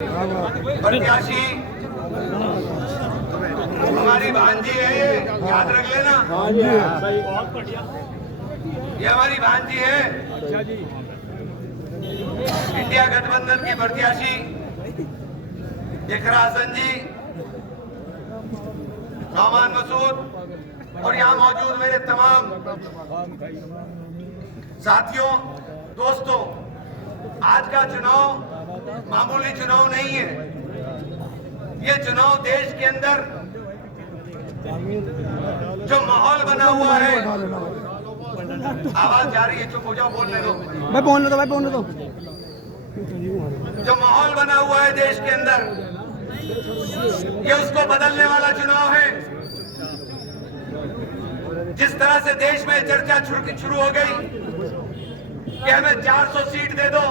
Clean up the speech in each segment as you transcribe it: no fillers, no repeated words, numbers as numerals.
प्रत्याशी हमारी भांजी है, ये याद रख लेना। ये हमारी भांजी है। इंडिया गठबंधन की प्रत्याशी इकरा हसन जी, नौमान मसूद और यहाँ मौजूद मेरे तमाम साथियों, दोस्तों, आज का चुनाव मामूली चुनाव नहीं है। ये चुनाव देश के अंदर जो माहौल बना हुआ है, आवाज जा रही है, चुप हो जाओ, बोलने दो भाई, बोलने दो भाई, बोलने दो। जो माहौल बना हुआ है देश के अंदर, ये उसको बदलने वाला चुनाव है। जिस तरह से देश में चर्चा शुरू हो गई कि हमें 400 सीट दे दो,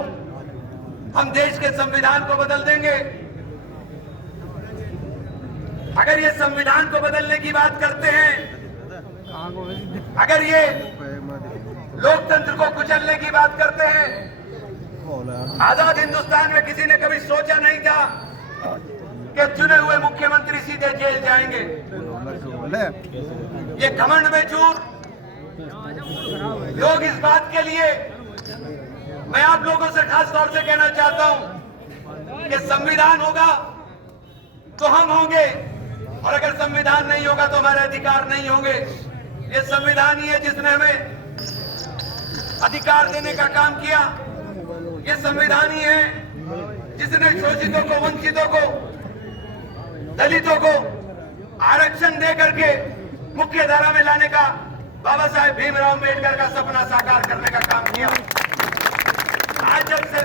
हम देश के संविधान को बदल देंगे। अगर ये संविधान को बदलने की बात करते हैं, अगर ये लोकतंत्र को कुचलने की बात करते हैं, आजाद हिंदुस्तान में किसी ने कभी सोचा नहीं था कि चुने हुए मुख्यमंत्री सीधे जेल जाएंगे। ये घमंड में चूर लोग इस बात के लिए, मैं आप लोगों से खास तौर से कहना चाहता हूं कि संविधान होगा तो हम होंगे, और अगर संविधान नहीं होगा तो हमारे अधिकार नहीं होंगे। ये संविधान ही है जिसने हमें अधिकार देने का काम किया। ये संविधान ही है जिसने शोषितों को, वंचितों को, दलितों को आरक्षण दे करके मुख्य धारा में लाने का, बाबा साहेब भीमराव अम्बेडकर का सपना साकार करने का काम किया। आज जब से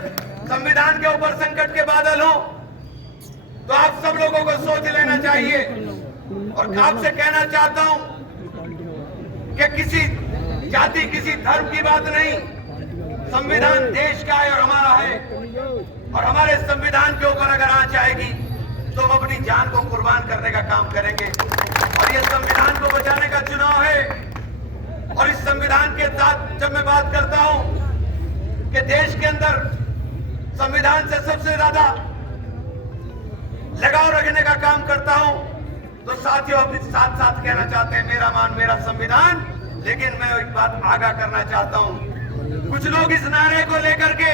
संविधान के ऊपर संकट के बादल हो, तो आप सब लोगों को सोच लेना चाहिए। और आपसे कहना चाहता हूं कि किसी जाति, किसी धर्म की बात नहीं, संविधान देश का है और हमारा है। और हमारे संविधान के ऊपर अगर आंच आएगी तो हम अपनी जान को कुर्बान करने का काम करेंगे। और ये संविधान को बचाने का चुनाव है। और इस संविधान के साथ जब मैं बात करता हूं कि देश के अंदर संविधान से सबसे ज्यादा लगाव रखने का काम करता हूं, तो साथियों अपने साथ साथ कहना चाहते हैं मेरा मान मेरा संविधान। लेकिन मैं एक बात आगाह करना चाहता हूं, कुछ लोग इस नारे को लेकर के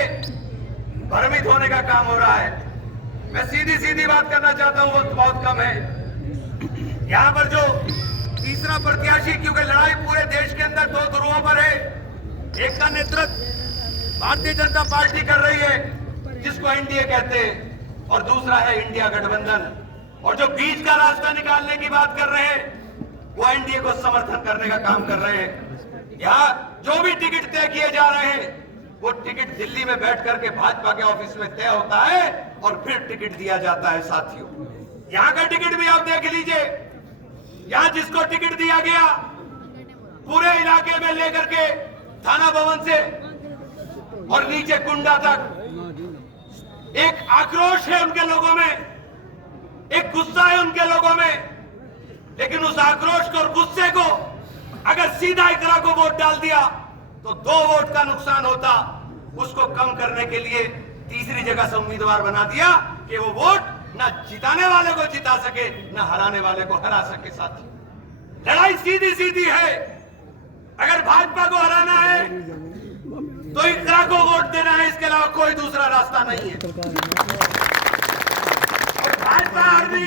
भ्रमित होने का काम हो रहा है। मैं सीधी बात करना चाहता हूं, वक्त बहुत कम है। यहां पर जो तीसरा प्रत्याशी, क्योंकि लड़ाई पूरे देश के अंदर दो ध्रुवों पर है। एक का नेतृत्व भारतीय जनता पार्टी कर रही है, जिसको एनडीए कहते हैं, और दूसरा है इंडिया गठबंधन। और जो बीच का रास्ता निकालने की बात कर रहे हैं, वो एनडीए को समर्थन करने का काम कर रहे हैं। यहाँ जो भी टिकट तय किए जा रहे हैं, वो टिकट दिल्ली में बैठ करके भाजपा के ऑफिस में तय होता है और फिर टिकट दिया जाता है। साथियों, यहाँ का टिकट भी आप देख लीजिए। यहाँ जिसको टिकट दिया गया, पूरे इलाके में लेकर के थाना भवन से और नीचे कुंडा तक एक आक्रोश है उनके लोगों में, एक गुस्सा है उनके लोगों में। लेकिन उस आक्रोश को और गुस्से को अगर सीधा इकरा को वोट डाल दिया तो 2 वोट का नुकसान होता। उसको कम करने के लिए तीसरी जगह से उम्मीदवार बना दिया कि वो वोट ना जिताने वाले को जिता सके, ना हराने वाले को हरा सके। साथी, लड़ाई सीधी है। अगर भाजपा को हराना है तो इकरा को वोट देना है, इसके अलावा कोई दूसरा रास्ता नहीं है। और भाजपा हारनी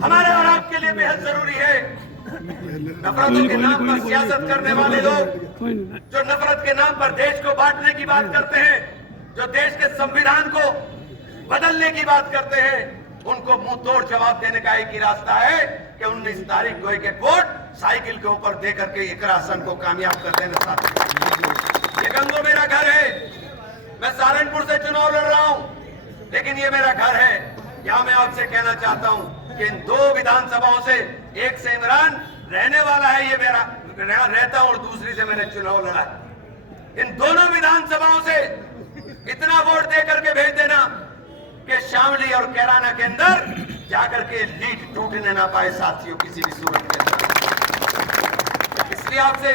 हमारे और आपके लिए बेहद जरूरी है। नफरतों के नाम पर सियासत करने वाले लोग, जो नफरत के नाम पर देश को बांटने की बात करते हैं, जो देश के संविधान को बदलने की बात करते हैं, उनको मुंह तोड़ जवाब देने का एक ही रास्ता है कि 19 तारीख को एक वोट साइकिल के ऊपर दे करके इकरा हसन को कामयाब कर देना। साथ ये गंगो मेरा घर है। मैं सहारनपुर से चुनाव लड़ रहा हूं, लेकिन ये मेरा घर है। यहां मैं आपसे कहना चाहता हूं कि इन 2 विधानसभाओं से, एक से इमरान रहने वाला है, ये मेरा रहता हूं, और दूसरी से मैंने चुनाव लड़ा है। इन दोनों विधानसभाओं से इतना वोट दे करके भेज देना कि शामली और कैराना के अंदर जाकर के लीड टूटने ना पाए। साथियों, किसी भी सूरत के अंदर। इसलिए आपसे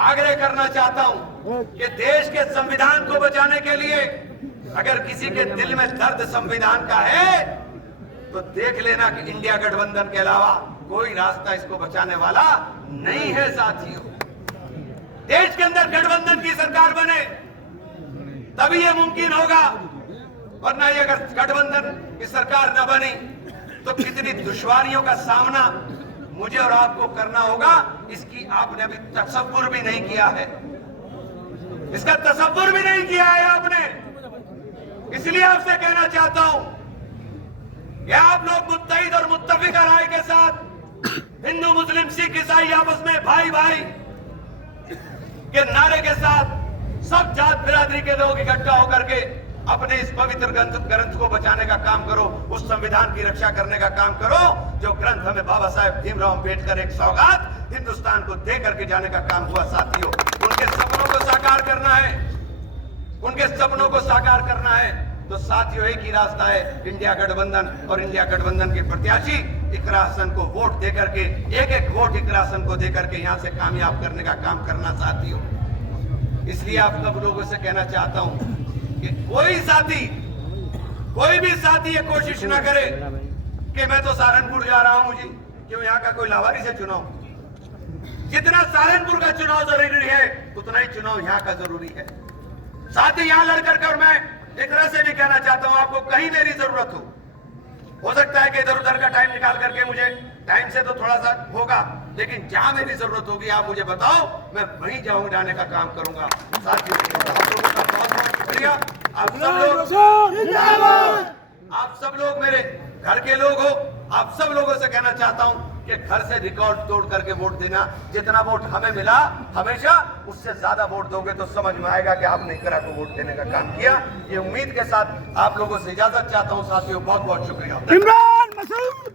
आग्रह करना चाहता हूं कि देश के संविधान को बचाने के लिए अगर किसी के दिल में दर्द संविधान का है तो देख लेना कि इंडिया गठबंधन के अलावा कोई रास्ता इसको बचाने वाला नहीं है साथियों। देश के अंदर गठबंधन की सरकार बने तभी ये मुमकिन होगा, वरना ये अगर गठबंधन की सरकार न बनी तो कितनी दुश्वारियों का सामना मुझे और आपको करना होगा, इसकी आपने अभी तसव्वुर भी नहीं किया है। इसका तसव्वुर भी नहीं किया है आपने। इसलिए आपसे कहना चाहता हूं कि आप लोग मुत्तहिद और मुत्तफिका राय के साथ हिंदू मुस्लिम सिख ईसाई आपस में भाई भाई के नारे के साथ सब जात बिरादरी के लोग इकट्ठा होकर के अपने इस पवित्र ग्रंथ को बचाने का काम करो, उस संविधान की रक्षा करने का काम करो जो ग्रंथ हमें बाबा साहेब भीमराव अम्बेडकर एक सौगात हिंदुस्तान को दे करके जाने का काम हुआ। साथियों, उनके सपनों को साकार करना है, उनके सपनों को साकार करना है तो साथियों एक ही रास्ता है, इंडिया गठबंधन और इंडिया गठबंधन के प्रत्याशी इकरा हसन को वोट देकर के एक एक वोट इकरा हसन को देकर के यहां से कामयाब करने का काम करना साथियों। इसलिए आप सब लोगों से कहना चाहता हूं कि कोई भी साथी ये कोशिश ना करे कि मैं तो सहारनपुर जा रहा हूं जी, क्यों यहाँ का कोई लावारी से चुनाव। जितना सहारनपुर का चुनाव जरूरी है उतना ही चुनाव यहाँ का जरूरी है। साथ ही यहाँ लड़कर के और मैं इकरा से भी कहना चाहता हूं आपको कहीं मेरी जरूरत हो सकता है कि इधर उधर का टाइम निकाल करके मुझे टाइम से तो थोड़ा सा होगा, लेकिन जहां मेरी जरूरत होगी आप मुझे बताओ, मैं वहीं जाने का काम करूंगा। साथियों आप लोगों का बहुत बहुत शुक्रिया। आप सब लोग मेरे घर के लोग हो, आप सब लोगों से कहना चाहता हूं कि घर से रिकॉर्ड तोड़ करके वोट देना। जितना वोट हमें मिला हमेशा उससे ज्यादा वोट दोगे तो समझ में आएगा कि आपने इकरा को वोट देने का काम किया। ये उम्मीद के साथ आप लोगों से इजाजत चाहता हूं साथियों, बहुत बहुत शुक्रिया। इमरान मसूद